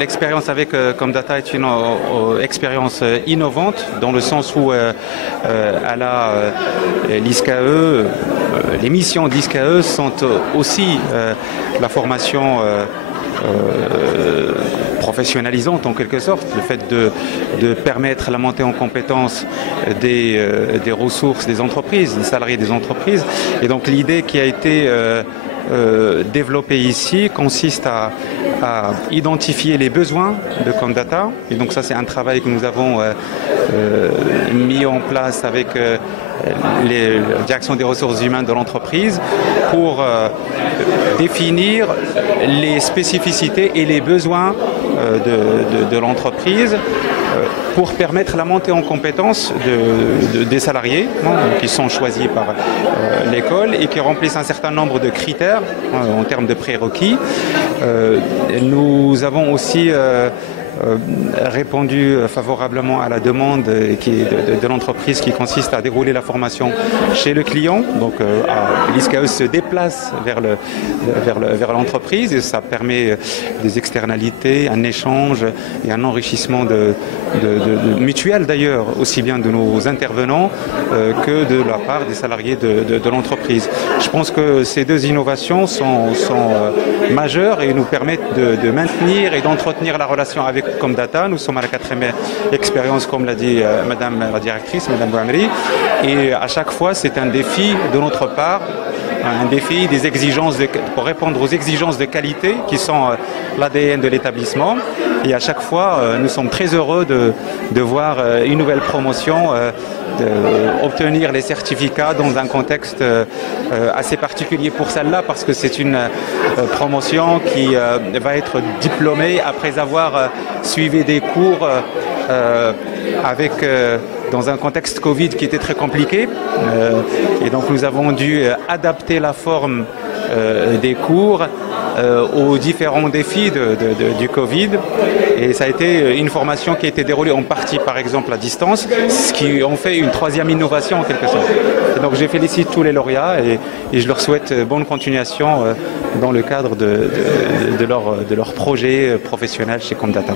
l'expérience avec Comdata est une expérience innovante dans le sens où elle a l'ISCAE, les missions de l'ISCAE sont aussi la formation professionnalisante en quelque sorte, le fait de permettre la montée en compétences des ressources des entreprises, des salariés des entreprises. Et donc l'idée qui a été développée ici consiste à identifier les besoins de Comdata. Et donc ça c'est un travail que nous avons mis en place avec la direction des ressources humaines de l'entreprise pour définir les spécificités et les besoins de l'entreprise pour permettre la montée en compétences des salariés qui sont choisis par l'école et qui remplissent un certain nombre de critères en termes de prérequis. Nous avons aussi répondu favorablement à la demande de l'entreprise qui consiste à dérouler la formation chez le client. Donc l'ISCAE se déplace vers l'entreprise et ça permet des externalités, un échange et un enrichissement mutuel d'ailleurs, aussi bien de nos intervenants que de la part des salariés de l'entreprise. Je pense que ces deux innovations sont majeures et nous permettent de maintenir et d'entretenir la relation avec Comdata. Nous sommes à la 4e expérience, comme l'a dit Madame la directrice, Madame Bouamri, et à chaque fois c'est un défi de notre part, un défi des exigences pour répondre aux exigences de qualité qui sont l'ADN de l'établissement. Et à chaque fois, nous sommes très heureux de voir une nouvelle promotion obtenir les certificats dans un contexte assez particulier pour celle-là, parce que c'est une promotion qui va être diplômée après avoir suivi des cours dans un contexte Covid qui était très compliqué. Et donc nous avons dû adapter la forme des cours aux différents défis du Covid. Et ça a été une formation qui a été déroulée en partie, par exemple, à distance, ce qui en fait une 3e innovation en quelque sorte. Et donc je félicite tous les lauréats et je leur souhaite bonne continuation dans le cadre de leur projet professionnel chez Comdata.